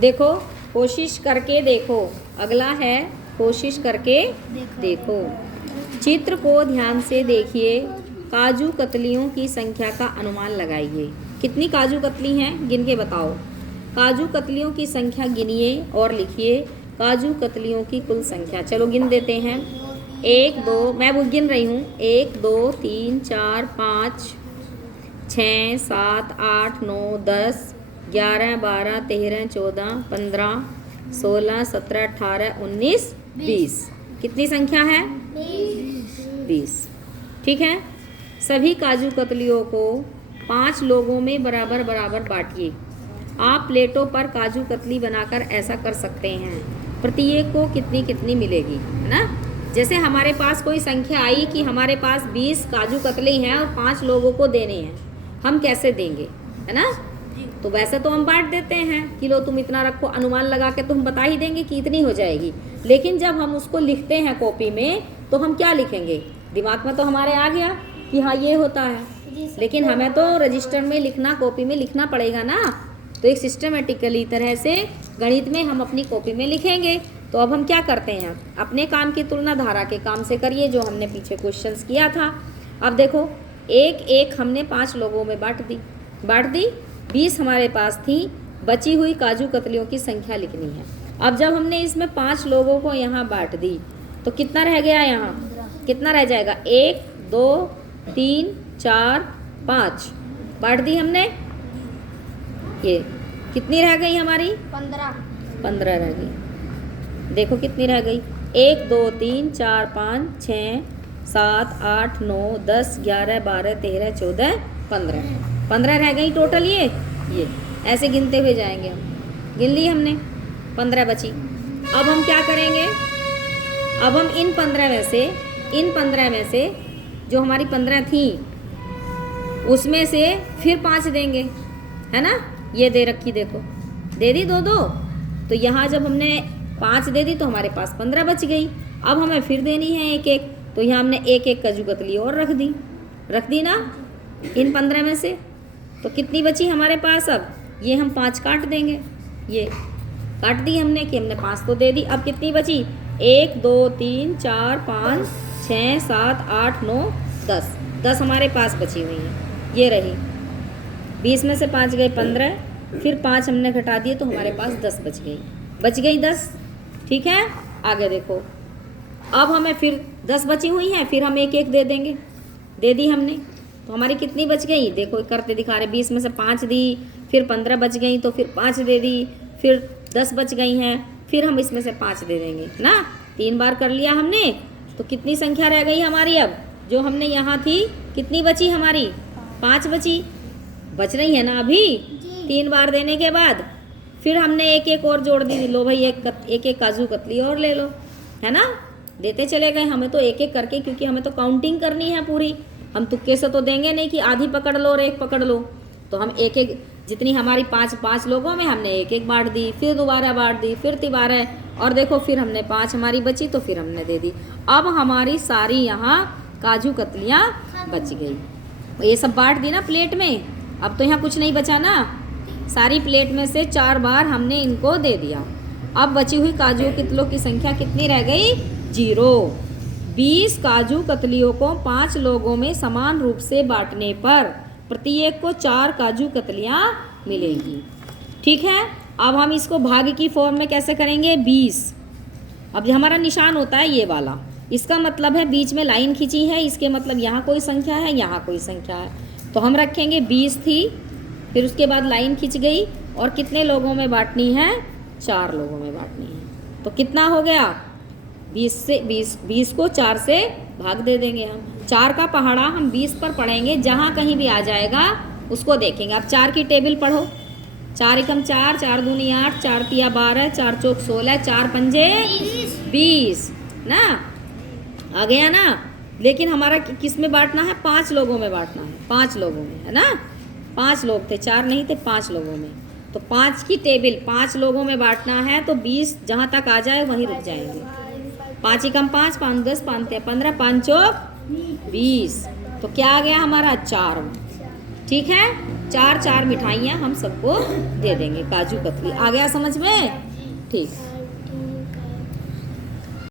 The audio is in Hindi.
देखो, कोशिश करके देखो। अगला है कोशिश करके देखो। चित्र को ध्यान से देखिए। काजू कतलियों की संख्या का अनुमान लगाइए। कितनी काजू कतली हैं, गिन के बताओ। काजू कतलियों की संख्या गिनिए और लिखिए काजू कतलियों की कुल संख्या। चलो गिन देते हैं। 1 2, मैं वो गिन रही हूँ। 1 2 3 4 5 6 7 8 9 10 11 12 13 14 15 16 17 18 19 20। कितनी संख्या है? 20। ठीक है। सभी काजू कतलियों को 5 लोगों में बराबर बराबर बांटिए। आप प्लेटों पर काजू कतली बनाकर ऐसा कर सकते हैं। प्रत्येक को कितनी कितनी मिलेगी, है ना। जैसे हमारे पास कोई संख्या आई कि हमारे पास 20 काजू कतली हैं और 5 लोगों को देने हैं, हम कैसे देंगे, है ना। तो वैसे तो हम बांट देते हैं कि लो तुम इतना रखो, अनुमान लगा के तो हम बता ही देंगे कि इतनी हो जाएगी। लेकिन जब हम उसको लिखते हैं कॉपी में तो हम क्या लिखेंगे? दिमाग में तो हमारे आ गया कि हाँ ये होता है, लेकिन हमें तो रजिस्टर में लिखना, कॉपी में लिखना पड़ेगा ना। तो एक सिस्टमेटिकली तरह से गणित में हम अपनी कॉपी में लिखेंगे। तो अब हम क्या करते हैं, अपने काम की तुलना धारा के काम से करिए, जो हमने पीछे क्वेश्चंस किया था। अब देखो, एक एक हमने 5 लोगों में बांट दी। 20 हमारे पास थी। बची हुई काजू कतलियों की संख्या लिखनी है। अब जब हमने इसमें 5 लोगों को यहाँ बांट दी तो कितना रह गया? यहाँ कितना रह जाएगा? 1 2 3 4 5 बांट दी हमने। ये कितनी रह गई हमारी? 15 रह गई। देखो कितनी रह गई? 1 2 3 4 5 6 7 8 9 10 11 12 13 14 15 रह गई टोटल। ये ऐसे गिनते हुए जाएंगे हम। गिन ली हमने, 15 बची। अब हम क्या करेंगे? अब हम इन 15 में से जो हमारी 15 थी उसमें से फिर 5 देंगे, है ना। ये दे रखी, देखो दे दी 2 2। तो यहाँ जब हमने 5 दे दी तो हमारे पास 15 बच गई। अब हमें फिर देनी है 1 1। तो यहाँ हमने 1 1 काजू कतली और रख दी ना इन 15 में से। तो कितनी बची हमारे पास? अब ये हम 5 काट देंगे। ये काट दी हमने कि हमने 5 तो दे दी। अब कितनी बची? 1 2 3 4 5 6 7 8 9 10 हमारे पास बची हुई है। ये रही। 20 में से 5 गए 15, फिर 5 हमने घटा दिए तो हमारे पास 10 बच गई 10। ठीक है। आगे देखो, अब हमें फिर 10 बची हुई हैं, फिर हम 1 1 दे देंगे। दे दी हमने तो हमारी कितनी बच गई? देखो करते दिखा रहे। 20 में से 5 दी, फिर 15 बच गई, तो फिर 5 दे दी, फिर 10 बच गई हैं, फिर हम इसमें से 5 दे देंगे ना। 3 बार कर लिया हमने। तो कितनी संख्या रह गई हमारी? अब जो हमने यहाँ थी कितनी बची हमारी? 5 बच रही है ना अभी। 3 बार देने के बाद फिर हमने 1 1 और जोड़ दी। लो भाई, एक काजू कतली और ले लो, है ना। देते चले गए। हमें तो 1 1 करके, क्योंकि हमें तो काउंटिंग करनी है पूरी। हम तुक्के से तो देंगे नहीं कि आधी पकड़ लो और 1 पकड़ लो। तो हम 1 1, जितनी हमारी 5 लोगों में हमने 1 1 बांट दी, फिर दोबारा बांट दी, फिर तिबारा, और देखो फिर हमने 5 हमारी बची तो फिर हमने दे दी। अब हमारी सारी यहाँ काजू कतलियाँ बच गई। ये सब बांट दी ना प्लेट में। अब तो यहाँ कुछ नहीं बचा ना। सारी प्लेट में से 4 बार हमने इनको दे दिया। अब बची हुई काजू कतलियों की संख्या कितनी रह गई? 0। 20 काजू कतलियों को 5 लोगों में समान रूप से बांटने पर प्रत्येक को 4 काजू कतलियाँ मिलेंगी। ठीक है। अब हम इसको भाग की फॉर्म में कैसे करेंगे? 20। अब हमारा निशान होता है ये वाला, इसका मतलब है बीच में लाइन खींची है, इसके मतलब यहाँ कोई संख्या है, यहाँ कोई संख्या है। तो हम रखेंगे 20 थी, फिर उसके बाद लाइन खिंच गई, और कितने लोगों में बांटनी है? 4 लोगों में बांटनी है। तो कितना हो गया? 20 को 4 से भाग दे देंगे हम। 4 का पहाड़ा हम 20 पर पढ़ेंगे, जहाँ कहीं भी आ जाएगा उसको देखेंगे। अब 4 की टेबल पढ़ो। 4 एकम 4, 4 दूनी 8, 4 तिया 12, 4 चौक 16, 4 पंजे 20 ना। आ गया ना। लेकिन हमारा किस में बांटना है? 5 लोगों में बांटना है। 5 लोगों में, है ना। 5 लोग थे, 4 नहीं थे, 5 लोगों में। तो 5 की टेबल 5 लोगों में बांटना है। तो 20 जहाँ तक आ जाए वहीं रुक जाएंगे। 5 एकम 5, 5 10, 5 15, 5 चौक 20। तो क्या आ गया हमारा? 4। ठीक है। 4 4 मिठाइयाँ हम सबको दे देंगे, काजू कतली। आ गया समझ में? ठीक।